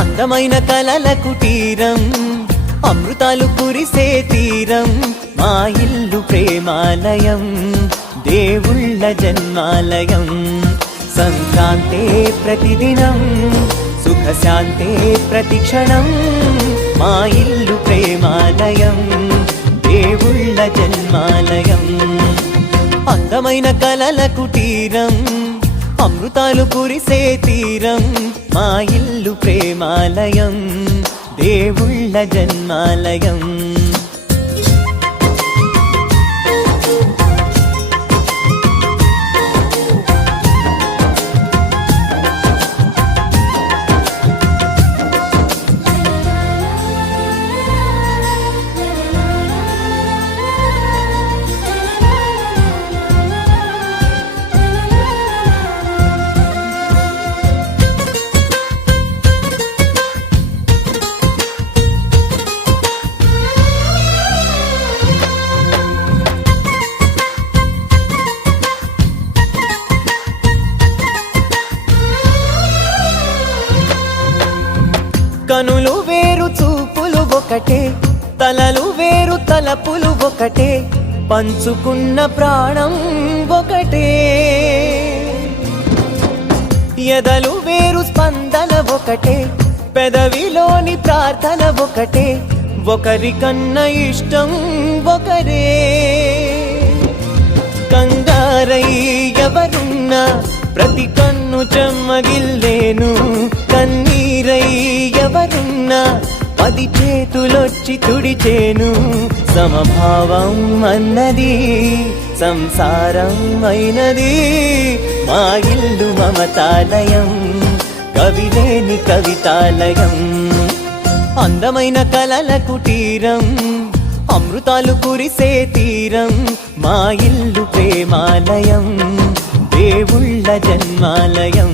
అందమైన కలల కుటీరం, అమృతాలు కురిసే తీరం, మా ఇల్లు ప్రేమాలయం, దేవుళ్ళ జన్మాలయం. సంక్రాంతే ప్రతిదినం, సుఖశాంతే ప్రతిక్షణం, మా ఇల్లు ప్రేమాలయం, దేవుళ్ళ జన్మాలయం. అందమైన కలల కుటీరం, అమృతాలు కురిసే తీరం, మా ఇల్లు ప్రేమాలయం, దేవుళ్ళ జన్మాలయం. కనులు వేరు చూపులు ఒకటే, తలలు వేరు తలపులు ఒకటే, పంచుకున్న ప్రాణం ఒకటే. ఎదలు వేరు స్పందన ఒకటే, పెదవిలోని ప్రార్థన ఒకటే, ఒకరికన్నా ఇష్టం ఒకరే. కంగారై ఎవరున్నా ప్రతి కన్ను చెమ్మగిల్లేను, కన్నీరై ఎవరున్నా 10 చేతులొచ్చి తుడిచేను. సమభావం అన్నది సంసారం అయినది, మా ఇల్లు మమతాలయం, కవిలేని కవితాలయం. అందమైన కలల కుటీరం, అమృతాలు కురిసే తీరం, మా ఇల్లు ప్రేమాలయం, దేవుళ్ళ జన్మాలయం.